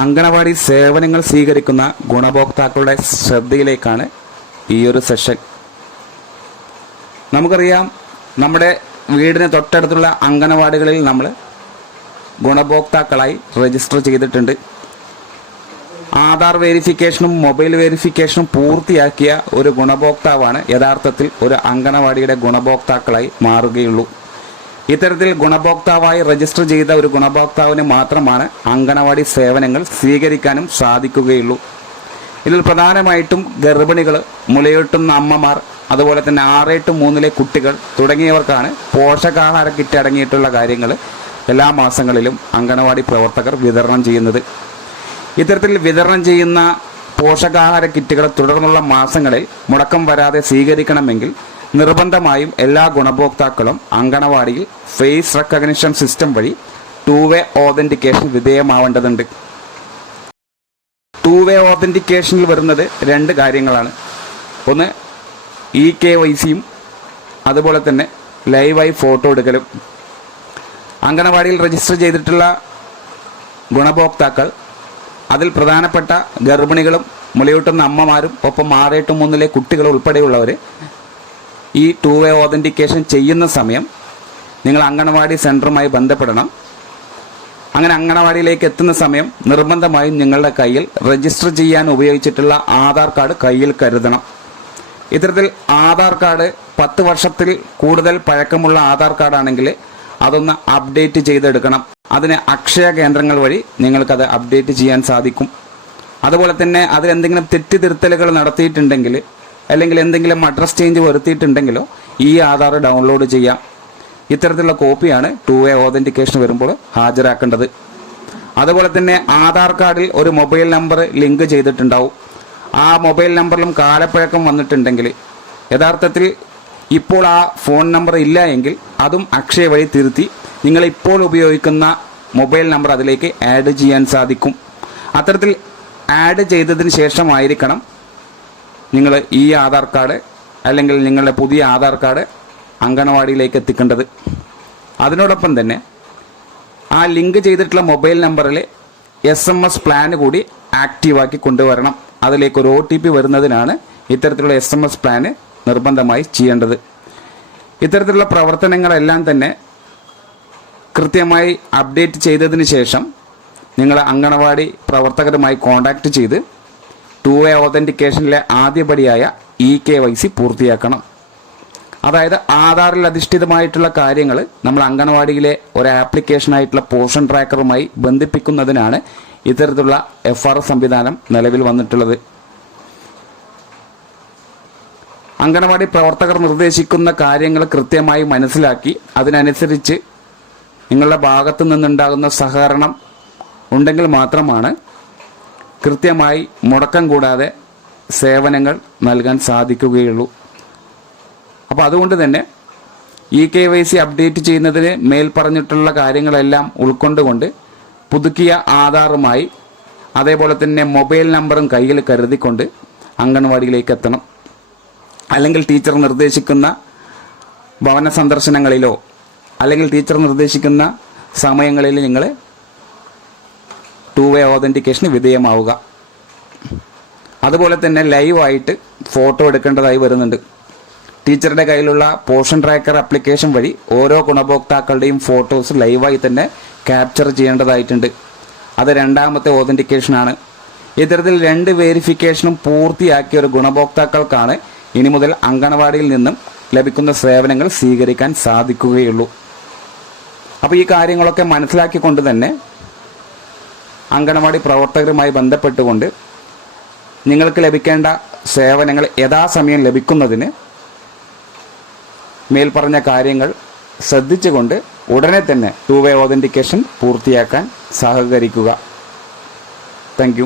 അങ്കണവാടി സേവനങ്ങൾ സ്വീകരിക്കുന്ന ഗുണഭോക്താക്കളുടെ ശ്രദ്ധയിലേക്കാണ് ഈ ഒരു സെഷൻ. നമുക്കറിയാം നമ്മുടെ വീടിന് തൊട്ടടുത്തുള്ള അങ്കണവാടികളിൽ നമ്മൾ ഗുണഭോക്താക്കളായി രജിസ്റ്റർ ചെയ്തിട്ടുണ്ട്. ആധാർ വെരിഫിക്കേഷനും മൊബൈൽ വെരിഫിക്കേഷനും പൂർത്തിയാക്കിയ ഒരു ഗുണഭോക്താവാണ് യഥാർത്ഥത്തിൽ ഒരു അങ്കണവാടിയുടെ ഗുണഭോക്താക്കളായി മാറുകയുള്ളൂ. ഇത്തരത്തിൽ ഗുണഭോക്താവായി രജിസ്റ്റർ ചെയ്ത ഒരു ഗുണഭോക്താവിന് മാത്രമാണ് അങ്കണവാടി സേവനങ്ങൾ സ്വീകരിക്കാനും സാധിക്കുകയുള്ളൂ. ഇതിൽ പ്രധാനമായിട്ടും ഗർഭിണികൾ മുലയൂട്ടുന്ന അമ്മമാർ അതുപോലെ തന്നെ ആറ് ടു മൂന്നിലെ കുട്ടികൾ തുടങ്ങിയവർക്കാണ് പോഷകാഹാര കിറ്റ് അടങ്ങിയിട്ടുള്ള കാര്യങ്ങൾ എല്ലാ മാസങ്ങളിലും അങ്കണവാടി പ്രവർത്തകർ വിതരണം ചെയ്യുന്നത്. ഇത്തരത്തിൽ വിതരണം ചെയ്യുന്ന പോഷകാഹാര കിറ്റുകൾ തുടർന്നുള്ള മാസങ്ങളിൽ മുടക്കം വരാതെ സ്വീകരിക്കണമെങ്കിൽ നിർബന്ധമായും എല്ലാ ഗുണഭോക്താക്കളും അങ്കണവാടിയിൽ ഫേസ് റെക്കഗ്നിഷൻ സിസ്റ്റം വഴി ടു വേ ഓതന്റിക്കേഷൻ വിധേയമാവേണ്ടതുണ്ട്. ടു വേ ഓതന്റിക്കേഷനിൽ വരുന്നത് രണ്ട് കാര്യങ്ങളാണ്. ഒന്ന് ഇ കെ വൈ സിയും അതുപോലെ തന്നെ ലൈവായി ഫോട്ടോ എടുക്കലും. അങ്കണവാടിയിൽ രജിസ്റ്റർ ചെയ്തിട്ടുള്ള ഗുണഭോക്താക്കൾ അതിൽ പ്രധാനപ്പെട്ട ഗർഭിണികളും മുലയൂട്ടുന്ന അമ്മമാരും ഒപ്പം ആറേട്ടും മൂന്നിലെ കുട്ടികൾ ഉൾപ്പെടെയുള്ളവർ ഈ ടു വേ ഓതന്റിക്കേഷൻ ചെയ്യുന്ന സമയം നിങ്ങൾ അങ്കണവാടി സെന്ററുമായി ബന്ധപ്പെടണം. അങ്ങനെ അങ്കണവാടിയിലേക്ക് എത്തുന്ന സമയം നിർബന്ധമായും നിങ്ങളുടെ കയ്യിൽ രജിസ്റ്റർ ചെയ്യാൻ ഉപയോഗിച്ചിട്ടുള്ള ആധാർ കാർഡ് കയ്യിൽ കരുതണം. ഇത്തരത്തിൽ ആധാർ കാർഡ് പത്ത് വർഷത്തിൽ കൂടുതൽ പഴക്കമുള്ള ആധാർ കാർഡാണെങ്കിൽ അതൊന്ന് അപ്ഡേറ്റ് ചെയ്തെടുക്കണം. അതിന് അക്ഷയ കേന്ദ്രങ്ങൾ വഴി നിങ്ങൾക്കത് അപ്ഡേറ്റ് ചെയ്യാൻ സാധിക്കും. അതുപോലെ തന്നെ അതിലെന്തെങ്കിലും തെറ്റിതിരുത്തലുകൾ നടത്തിയിട്ടുണ്ടെങ്കിൽ അല്ലെങ്കിൽ എന്തെങ്കിലും അഡ്രസ് ചേഞ്ച് വരുത്തിയിട്ടുണ്ടെങ്കിലോ ഈ ആധാർ ഡൗൺലോഡ് ചെയ്യാം. ഇത്തരത്തിലുള്ള കോപ്പിയാണ് ടു വേ ഓതന്റിക്കേഷൻ വരുമ്പോൾ ഹാജരാക്കേണ്ടത്. അതുപോലെ തന്നെ ആധാർ കാർഡിൽ ഒരു മൊബൈൽ നമ്പർ ലിങ്ക് ചെയ്തിട്ടുണ്ടാവും. ആ മൊബൈൽ നമ്പറിലും കാലപ്പഴക്കം വന്നിട്ടുണ്ടെങ്കിൽ യഥാർത്ഥത്തിൽ ഇപ്പോൾ ആ ഫോൺ നമ്പർ ഇല്ല എങ്കിൽ അതും അക്ഷയ വഴി തിരുത്തി നിങ്ങൾ ഇപ്പോൾ ഉപയോഗിക്കുന്ന മൊബൈൽ നമ്പർ അതിലേക്ക് ആഡ് ചെയ്യാൻ സാധിക്കും. അത്തരത്തിൽ ആഡ് ചെയ്തതിന് ശേഷമായിരിക്കണം നിങ്ങൾ ഈ ആധാർ കാർഡ് അല്ലെങ്കിൽ നിങ്ങളുടെ പുതിയ ആധാർ കാർഡ് അങ്കണവാടിയിലേക്ക് എത്തിക്കേണ്ടത്. അതിനോടൊപ്പം തന്നെ ആ ലിങ്ക് ചെയ്തിട്ടുള്ള മൊബൈൽ നമ്പറിൽ എസ് എം എസ് പ്ലാൻ കൂടി ആക്റ്റീവാക്കി കൊണ്ടുവരണം. അതിലേക്ക് ഒരു ഒ ടി പി വരുന്നതിനാണ് ഇത്തരത്തിലുള്ള എസ് എം എസ് പ്ലാന് നിർബന്ധമായി ചെയ്യേണ്ടത്. ഇത്തരത്തിലുള്ള പ്രവർത്തനങ്ങളെല്ലാം തന്നെ കൃത്യമായി അപ്ഡേറ്റ് ചെയ്തതിന് ശേഷം നിങ്ങൾ അങ്കണവാടി പ്രവർത്തകരുമായി കോൺടാക്റ്റ് ചെയ്ത് ടു വേ ഓതന്റിക്കേഷനിലെ ആദ്യപടിയായ ഇ കെ വൈ സി പൂർത്തിയാക്കണം. അതായത് ആധാറിൽ അധിഷ്ഠിതമായിട്ടുള്ള കാര്യങ്ങൾ നമ്മൾ അങ്കണവാടിയിലെ ഒരു ആപ്ലിക്കേഷനായിട്ടുള്ള പോഷൻ ട്രാക്കറുമായി ബന്ധിപ്പിക്കുന്നതിനാണ് ഇത്തരത്തിലുള്ള എഫ് ആർ സംവിധാനം നിലവിൽ വന്നിട്ടുള്ളത്. അങ്കണവാടി പ്രവർത്തകർ നിർദ്ദേശിക്കുന്ന കാര്യങ്ങൾ കൃത്യമായി മനസ്സിലാക്കി അതിനനുസരിച്ച് നിങ്ങളുടെ ഭാഗത്തു നിന്നുണ്ടാകുന്ന സഹകരണം ഉണ്ടെങ്കിൽ മാത്രമാണ് കൃത്യമായി മുടക്കം കൂടാതെ സേവനങ്ങൾ നൽകാൻ സാധിക്കുകയുള്ളൂ. അപ്പോൾ അതുകൊണ്ട് തന്നെ E K Y C update ചെയ്യുന്നതിന് മേൽ പറഞ്ഞിട്ടുള്ള കാര്യങ്ങളെല്ലാം ഉൾക്കൊണ്ടുകൊണ്ട് പുതുക്കിയ ആധാറുമായി അതേപോലെ തന്നെ മൊബൈൽ നമ്പറും കയ്യിൽ കരുതിക്കൊണ്ട് അംഗൻവാടിയിലേക്ക് എത്തണം. അല്ലെങ്കിൽ ടീച്ചർ നിർദ്ദേശിക്കുന്ന ഭവന സന്ദർശനങ്ങളിലോ അല്ലെങ്കിൽ ടീച്ചർ നിർദ്ദേശിക്കുന്ന സമയങ്ങളിൽ നിങ്ങൾ ടു വേ ഓതന്റിക്കേഷന് വിധേയമാവുക. അതുപോലെ തന്നെ ലൈവായിട്ട് ഫോട്ടോ എടുക്കേണ്ടതായി വരുന്നുണ്ട്. ടീച്ചറുടെ കയ്യിലുള്ള പോഷൻ ട്രാക്കർ ആപ്ലിക്കേഷൻ വഴി ഓരോ ഗുണഭോക്താക്കളുടെയും ഫോട്ടോസ് ലൈവായി തന്നെ ക്യാപ്ചർ ചെയ്യേണ്ടതായിട്ടുണ്ട്. അത് രണ്ടാമത്തെ ഓതന്റിക്കേഷനാണ് ഇത്തരത്തിൽ രണ്ട് വേരിഫിക്കേഷനും പൂർത്തിയാക്കിയ ഒരു ഗുണഭോക്താക്കൾക്കാണ് ഇനി മുതൽ അങ്കണവാടിയിൽ നിന്നും ലഭിക്കുന്ന സേവനങ്ങൾ സ്വീകരിക്കാൻ സാധിക്കുകയുള്ളൂ. അപ്പോൾ ഈ കാര്യങ്ങളൊക്കെ മനസ്സിലാക്കിക്കൊണ്ട് തന്നെ അങ്കണവാടി പ്രവർത്തകരുമായി ബന്ധപ്പെട്ടുകൊണ്ട് നിങ്ങൾക്ക് ലഭിക്കേണ്ട സേവനങ്ങൾ യഥാസമയം ലഭിക്കുന്നതിന് മേൽപ്പറഞ്ഞ കാര്യങ്ങൾ ശ്രദ്ധിച്ചുകൊണ്ട് ഉടനെ തന്നെ ടു വേ ഓതന്റിക്കേഷൻ പൂർത്തിയാക്കാൻ സഹകരിക്കുക. താങ്ക്